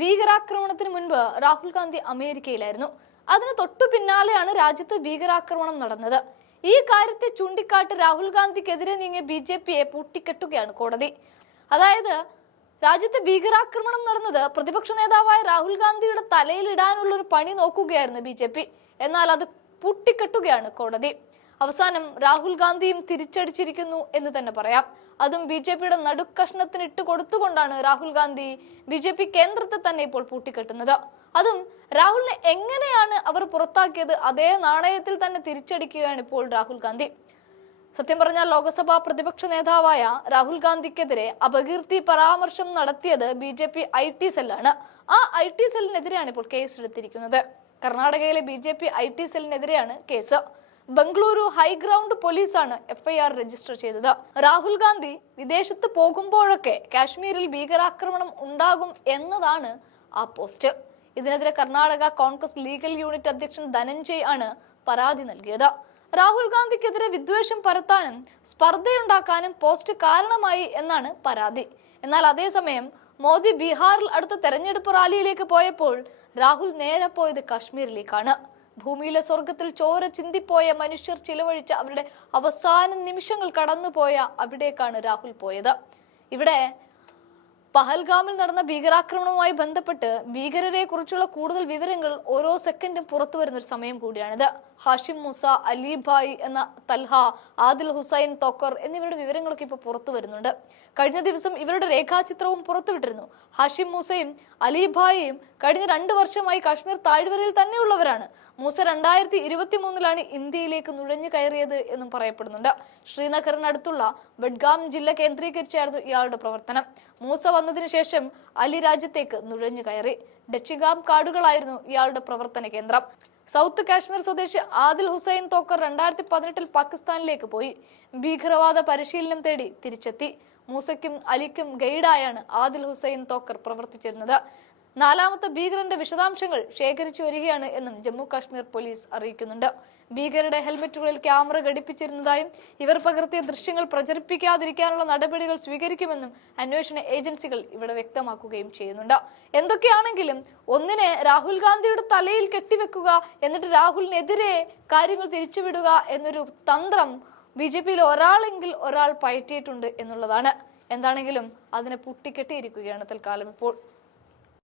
ഭീകരാക്രമണത്തിന് മുൻപ് രാഹുൽ ഗാന്ധി അമേരിക്കയിലായിരുന്നു. അതിന് തൊട്ടു പിന്നാലെയാണ് രാജ്യത്ത് ഭീകരാക്രമണം നടന്നത്. ഈ കാര്യത്തെ ചൂണ്ടിക്കാട്ട് രാഹുൽ ഗാന്ധിക്കെതിരെ നീങ്ങിയ ബി ജെ പിയെ പൂട്ടിക്കെട്ടുകയാണ് കോടതി. അതായത് രാജ്യത്ത് ഭീകരാക്രമണം നടന്നത് പ്രതിപക്ഷ നേതാവായ രാഹുൽ ഗാന്ധിയുടെ തലയിലിടാനുള്ള ഒരു പണി നോക്കുകയായിരുന്നു ബി ജെ പി. എന്നാൽ അത് പൂട്ടിക്കെട്ടുകയാണ് കോടതി. അവസാനം രാഹുൽ ഗാന്ധിയും തിരിച്ചടിച്ചിരിക്കുന്നു എന്ന് തന്നെ പറയാം. അതും ബി ജെ പിയുടെ നടുക്കഷ്ണത്തിന് ഇട്ട് കൊടുത്തുകൊണ്ടാണ് Rahul Gandhi B J P കേന്ദ്രത്തെ തന്നെ ഇപ്പോൾ പൂട്ടിക്കെട്ടുന്നത്. അതും രാഹുലിനെ എങ്ങനെയാണ് അവർ പുറത്താക്കിയത് അതേ നാണയത്തിൽ തന്നെ തിരിച്ചടിക്കുകയാണ് ഇപ്പോൾ രാഹുൽ ഗാന്ധി. സത്യം പറഞ്ഞാൽ ലോക്സഭാ പ്രതിപക്ഷ നേതാവായ രാഹുൽ ഗാന്ധിക്കെതിരെ അപകീർത്തി പരാമർശം നടത്തിയത് B J P I T സെല്ലാണ്. ആ ഐ ടി സെല്ലിനെതിരെയാണ് ഇപ്പോൾ കേസ് എടുത്തിരിക്കുന്നത് കർണാടകയിലെ B J P I T സെല്ലിനെതിരെയാണ് case. Bengaluru high ground പോലീസാണ് എഫ്ഐആർ രജിസ്റ്റർ ചെയ്തത്. രാഹുൽ ഗാന്ധി വിദേശത്ത് പോകുമ്പോഴൊക്കെ കാശ്മീരിൽ ഭീകരാക്രമണം ഉണ്ടാകും എന്നതാണ് ആ പോസ്റ്റ്. ഇതിനെതിരെ കർണാടക കോൺഗ്രസ് ലീഗൽ യൂണിറ്റ് അധ്യക്ഷൻ ധനഞ്ജയ് ആണ് പരാതി നൽകിയത്. രാഹുൽ ഗാന്ധിക്കെതിരെ വിദ്വേഷം പരത്താനും സ്പർദ്ധയുണ്ടാക്കാനും പോസ്റ്റ് കാരണമായി എന്നാണ് പരാതി. എന്നാൽ അതേസമയം മോദി ബീഹാറിൽ അടുത്ത തെരഞ്ഞെടുപ്പ് റാലിയിലേക്ക് പോയപ്പോൾ രാഹുൽ നേരെ പോയത് കാശ്മീരിലേക്കാണ്. ഭൂമിയിലെ സ്വർഗത്തിൽ ചോര ചിന്തിപ്പോയ മനുഷ്യർ ചിലവഴിച്ച അവരുടെ അവസാന നിമിഷങ്ങൾ കടന്നുപോയ അവിടേക്കാണ് രാഹുൽ പോയത്. ഇവിടെ പഹൽഗാമിൽ നടന്ന ഭീകരാക്രമണവുമായി ബന്ധപ്പെട്ട് ഭീകരരെ കുറിച്ചുള്ള കൂടുതൽ വിവരങ്ങൾ ഓരോ സെക്കൻഡും പുറത്തു വരുന്ന ഒരു സമയം കൂടിയാണിത്. ഹാഷിം മൂസ അലിഭായ് എന്ന തൽഹ ആദിൽ ഹുസൈൻ തോക്കർ എന്നിവരുടെ വിവരങ്ങളൊക്കെ ഇപ്പോൾ പുറത്തു വരുന്നുണ്ട്. കഴിഞ്ഞ ദിവസം ഇവരുടെ രേഖാചിത്രവും പുറത്തുവിട്ടിരുന്നു ഹാഷിം മൂസയും അലിഭായിയും കഴിഞ്ഞ രണ്ടു വർഷമായി കാശ്മീർ താഴ്വരയിൽ തന്നെയുള്ളവരാണ് മൂസ രണ്ടായിരത്തി ഇരുപത്തി മൂന്നിലാണ് ഇന്ത്യയിലേക്ക് നുഴഞ്ഞു കയറിയത് എന്നും പറയപ്പെടുന്നുണ്ട്. ശ്രീനഗറിനടുത്തുള്ള ബഡ്ഗാം ജില്ല കേന്ദ്രീകരിച്ചായിരുന്നു ഇയാളുടെ പ്രവർത്തനം. മൂസ വന്നതിന് ശേഷം അലി രാജ്യത്തേക്ക് നുഴഞ്ഞു കയറി. ഡച്ചിഗാം കാടുകളായിരുന്നു ഇയാളുടെ പ്രവർത്തന കേന്ദ്രം. സൗത്ത് കാശ്മീർ സ്വദേശി ആദിൽ ഹുസൈൻ തോക്കർ രണ്ടായിരത്തി പതിനെട്ടിൽ പാകിസ്ഥാനിലേക്ക് പോയി. ഭീകരവാദ പരിശീലനം തേടി തിരിച്ചെത്തി. മൂസയ്ക്കും അലിക്കും ഗൈഡായാണ് ആദിൽ ഹുസൈൻ തോക്കർ പ്രവർത്തിച്ചിരുന്നത്. നാലാമത്തെ ഭീകരന്റെ വിശദാംശങ്ങൾ ശേഖരിച്ചു വരികയാണ് എന്നും ജമ്മു കാശ്മീർ പോലീസ് അറിയിക്കുന്നുണ്ട്. ഭീകരരുടെ ഹെൽമറ്റുകളിൽ ക്യാമറ ഘടിപ്പിച്ചിരുന്നതായും ഇവർ പകർത്തിയ ദൃശ്യങ്ങൾ പ്രചരിപ്പിക്കാതിരിക്കാനുള്ള നടപടികൾ സ്വീകരിക്കുമെന്നും അന്വേഷണ ഏജൻസികൾ ഇവിടെ വ്യക്തമാക്കുകയും ചെയ്യുന്നുണ്ട്. എന്തൊക്കെയാണെങ്കിലും ഒന്നിനെ രാഹുൽ ഗാന്ധിയുടെ തലയിൽ കെട്ടിവെക്കുക എന്നിട്ട് രാഹുലിനെതിരെ കാര്യങ്ങൾ തിരിച്ചുവിടുക എന്നൊരു തന്ത്രം ബി ജെ പിയിൽ ഒരാളെങ്കിൽ ഒരാൾ പയറ്റിയിട്ടുണ്ട് എന്നുള്ളതാണ്. എന്താണെങ്കിലും അതിനെ പൊട്ടിക്കെട്ടിയിരിക്കുകയാണ് തൽക്കാലം ഇപ്പോൾ.